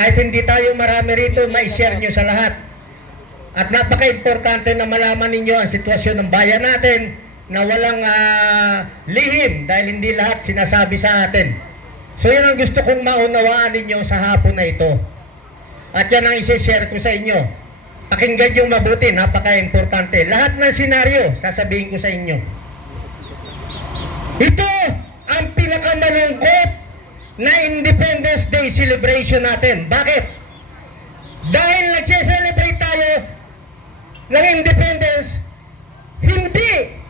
Kahit hindi tayo marami rito, ma-share nyo sa lahat. At napaka-importante na malaman ninyo ang sitwasyon ng bayan natin na walang lihim dahil hindi lahat sinasabi sa atin. So yun ang gusto kong maunawaan ninyo sa hapon na ito. At yan ang isi-share ko sa inyo. Pakinggan yung mabuti, napaka-importante. Lahat ng senaryo, sasabihin ko sa inyo. Ito ang pinakamalungkot na Independence Day celebration natin. Bakit? Dahil nagse-celebrate tayo ng independence, hindi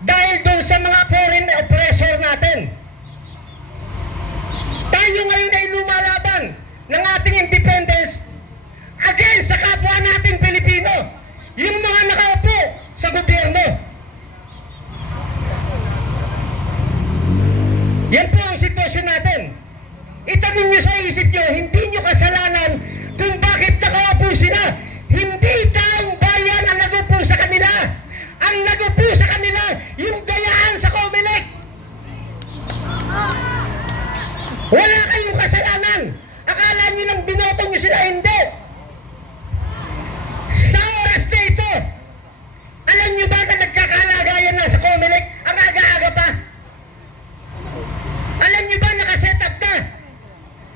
dahil doon sa mga foreign oppressor natin. Tayo ngayon ay lumalaban ng ating independence against sa kapwa natin Pilipino, yung mga nakaupo sa gobyerno. Yan po ang sitwasyon natin. Itanong nyo sa isip nyo, hindi nyo kasalanan kung bakit nakaupo sila. Hindi taong bayan ang nagupo sa kanila. Ang nagupo sa kanila, yung dayaan sa Comelec. Wala kayong kasalanan. Akala nyo nang binoto nyo sila, hindi. Sa oras na ito, alam nyo ba na nagkakalagayan na sa Comelec? Ang aga-aga pa. Alam nyo ba nakaset up na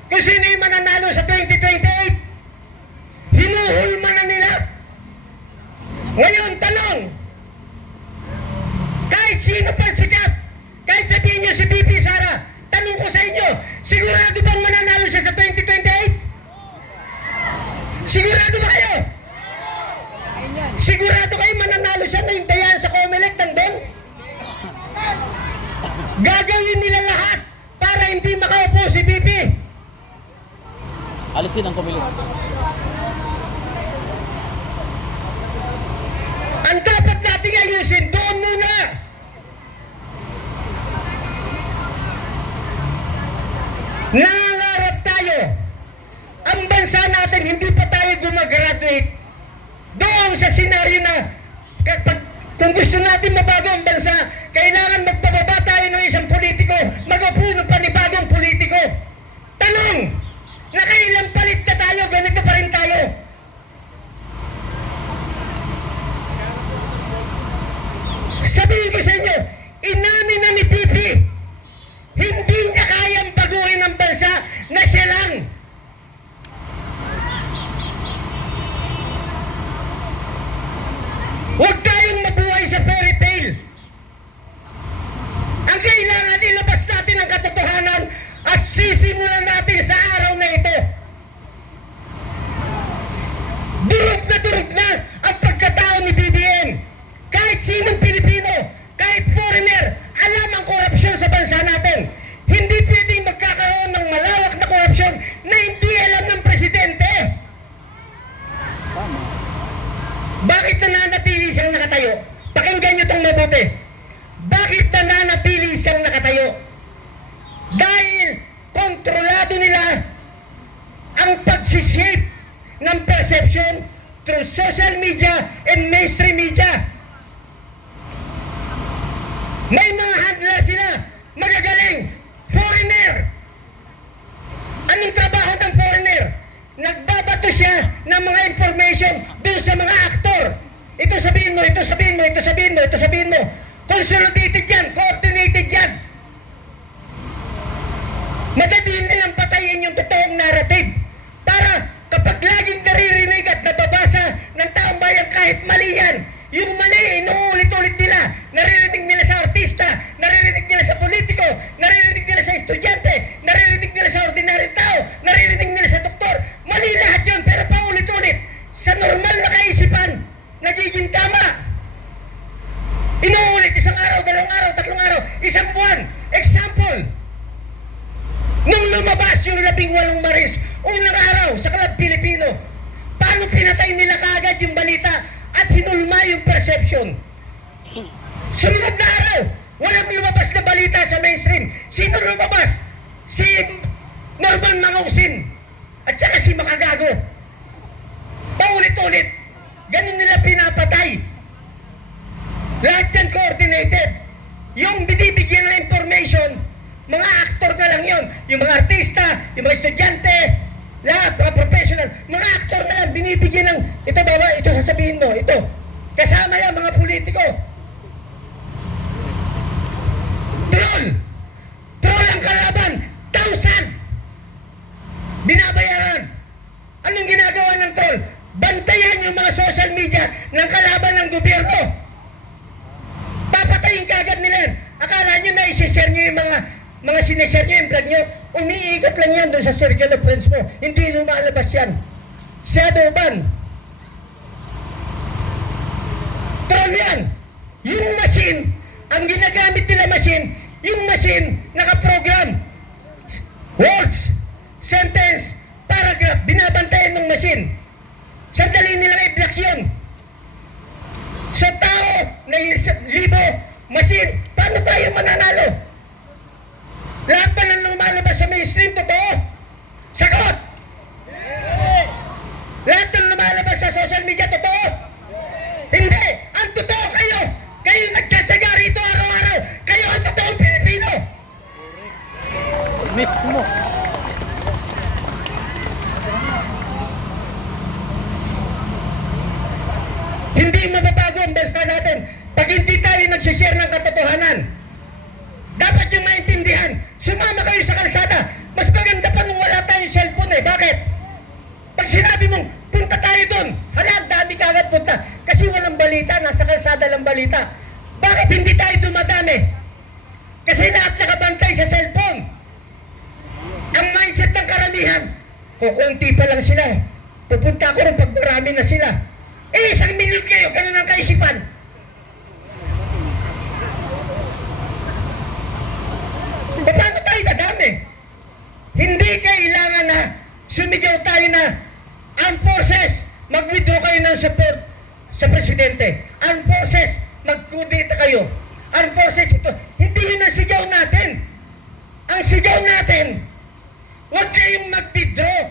kung sino yung mananalo sa 2028? Hinuhulma na nila. Ngayon, tanong, kahit sino pa sikat, kahit sabihin nyo si BP Sara, tanong ko sa inyo, sigurado bang mananalo siya sa 2028? Sigurado ba kayo? Sigurado kayo mananalo siya na yung dayan sa Comelec nandun? Gagawin nila lahat para hindi makaupo si BP. Alisin ang Comelec. Ang dapat nating ayusin doon muna. Nangangarap tayo. Ang bansa natin, hindi pa tayo gumagraduate. Doon sa senaryo na kung gusto natin mabago ang bansa, kailangan magpababa tayo ng isang politiko, mag-upo ng panibagong politiko. Tanong, nakailang palit na tayo, ganito pa rin tayo. Sabihin ko sa inyo, inamin na ni Pipi, hindi niya kayang baguhin ang bansa na siya lang. Huwag tayong mabuhay sa fairy tale. Ang kailangan ilabas natin ang katotohanan at sisimulan natin sa araw na ito. Durog na ang pagkatao ni BBM. Kahit sinong Pilipino, kahit foreigner, alam ang korupsyon sa bansa natin. Hindi pwedeng magkakaroon ng malawak na korupsyon na hindi alam ng presidente. Bakit nananatili siyang nakatayo? Pakinggan niyo itong mabuti. Bakit nananatili siyang nakatayo? Dahil kontrolado nila ang pagsishape ng perception through social media and mainstream media. May mga handler sila, magagaling, foreigner. Anong trabaho ng foreigner? Nagbabato siya ng mga information dun sa mga aktor. Ito sabihin mo, ito sabihin mo, ito sabihin mo, ito sabihin mo. Consolidated yan, coordinated yan. Madali nilang patayin yung totoong narrative para kapag laging naririnig at nababasa ng taong bayan kahit mali yan, yung mali, inuulit-ulit nila. Naririnig nila sa artista, naririnig nila sa politiko, naririnig nila sa estudyante, naririnig nila sa ordinaryong tao, naririnig nila sa doktor. Mali lahat yun, pero paulit-ulit. Sa normal na kaisipan, nagiging tama. Inuulit isang araw, dalawang araw, tatlong araw, isang buwan. Example, nung lumabas yung 18 Maris, unang araw sa Club Pilipino, paano pinatay nila kaagad yung balita at hinulma yung perception? Sunod na araw, walang lumabas na balita sa mainstream. Sino lumabas? Si Norman Mangausin at saka si Makagago. Paulit-ulit, ganun nila pinapatay. Lahat yan coordinated. Yung binibigyan ng information, mga aktor na lang yon, yung mga artista, yung mga estudyante, lahat, mga mga aktor na lang, binibigyan ng, ito baba, ito sasabihin mo, ito. Kasama yan, mga politiko. Troll! Troll ang kalaban! 1,000! Binabayaran! Anong ginagawa ng troll? Bantayan yung mga social media ng kalaban ng gobyerno. Papatayin kagad nila yan. Akala nyo na isi-share nyo yung mga sinishare nyo yung vlog nyo. Umiikot lang yan doon sa circle of friends mo. Hindi lumalabas yan. Shadow ban. Troll yan. Yung machine, ang ginagamit nila machine, yung machine nakaprogram. Words, sentence, paragraph, binabantayan ng machine. Sandali nilang i-block yun. Sa tao na libo, machine, paano tayo mananalo? Lahat ba nang lumalabas sa mainstream, totoo? Sagot! Lahat nang lumalabas sa social media, totoo? Hindi! Ang totoo kayo! Kayo nagtsatsaga rito araw-araw! Kayo ang totoong Pilipino! Mismo. Hindi mababago ang bansa natin pag hindi tayo nagsishare ng katotohanan. Dapat yung maintindihan, sumama kayo sa kalsada. Mas maganda pa nung wala tayong cellphone eh. Bakit? Pag sinabi mong, punta tayo doon, hala, dami kagad punta. Kasi walang balita, nasa kalsada lang balita. Bakit hindi tayo dumadami? Kasi lahat nakabantay sa cellphone. Ang mindset ng karamihan, kukunti pa lang sila. Pupunta ako rin pag marami na sila. Eh, 1 milyon kayo, ganun ang kaisipan. Paano tayo dadami? Hindi kailangan na sumigaw tayo na armed forces, mag-withdraw kayo ng support sa presidente. Armed forces, mag-kudeta kayo. Armed forces, ito. Hindi yun ang sigaw natin. Ang sigaw natin, huwag kayong mag-withdraw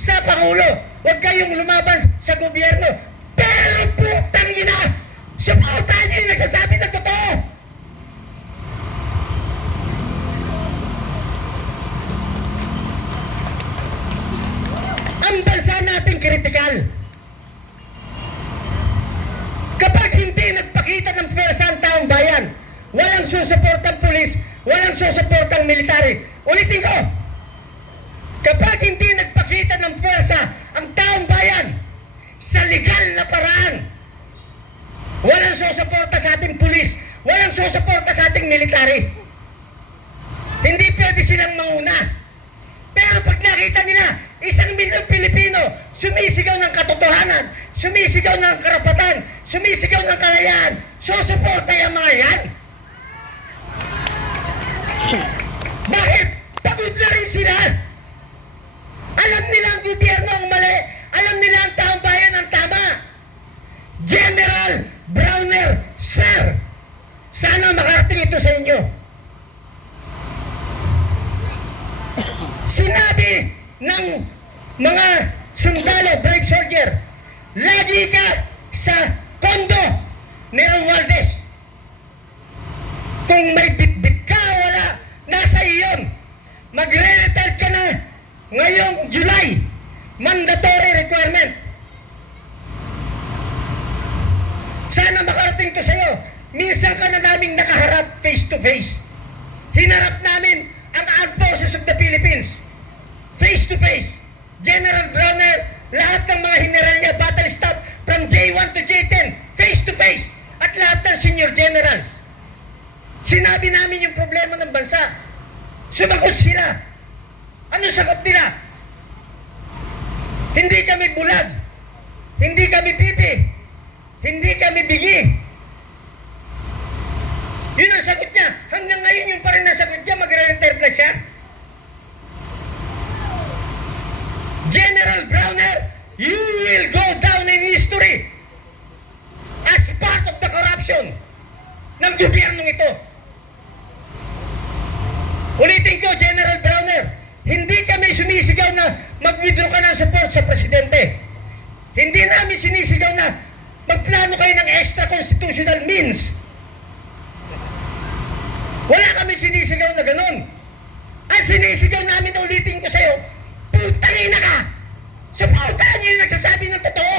sa Pangulo. Huwag kayong lumaban sa gobyerno. Pero putang ina, supportahan niyo yung nagsasabi ng totoo. Ang bansa natin kritikal. Kapag hindi nagpakita ng pwersa ang taong bayan, walang susuportang pulis, walang susuportang military. Ulitin ko, kapag hindi nagpakita ng pwersa ang taong bayan sa legal na paraan, walang susuporta sa ating pulis, walang susuporta sa ating military. Hindi pwede silang manguna. Pero pag nakita nila, 1 milyong Pilipino sumisigaw ng katotohanan, sumisigaw ng karapatan, sumisigaw ng kalayaan, susuporta yung mga yan. Bakit? Pagod na rin sila. Alam nila ang gobyerno ang mali. Alam nila ang taong bayan ang tama. General Browner, sir, sana makarating ito sa inyo. Sinabi ng mga sundalo, brave soldier, lagi ka sa kondo ni Romualdez. Kung may bitbit ka, wala, nasa iyon. Magre-retire ka na ngayong July. Mandatory requirement. Sana makarating to sa'yo. Minsan ka na naming nakaharap face to face. Hinarap namin ang Armed Forces of the Philippines. Face to face. General Browner, lahat ng mga general niya, battle staff, from J1 to J10, face to face. At lahat ng senior generals. Sinabi namin yung problema ng bansa. Sumagot sila. Anong sagot nila? Hindi kami bulag. Hindi kami pipi. Hindi kami bigi. Yun ang sagot niya. Hanggang ngayon yung pa rin ang sagot niya, magre-retire na siya. General Browner, you will go down in history as part of the corruption ng gobyernong ito. Ulitin ko, General Browner, hindi kami sumisigaw na mag-withdraw ka ng support sa presidente. Hindi namin sinisigaw na magplano kayo ng extra constitutional means. Wala kami sinisigaw na ganun. Ang sinisigaw namin, ulitin ko sa'yo, putangina ka! Support kayo nagsasabi ng totoo.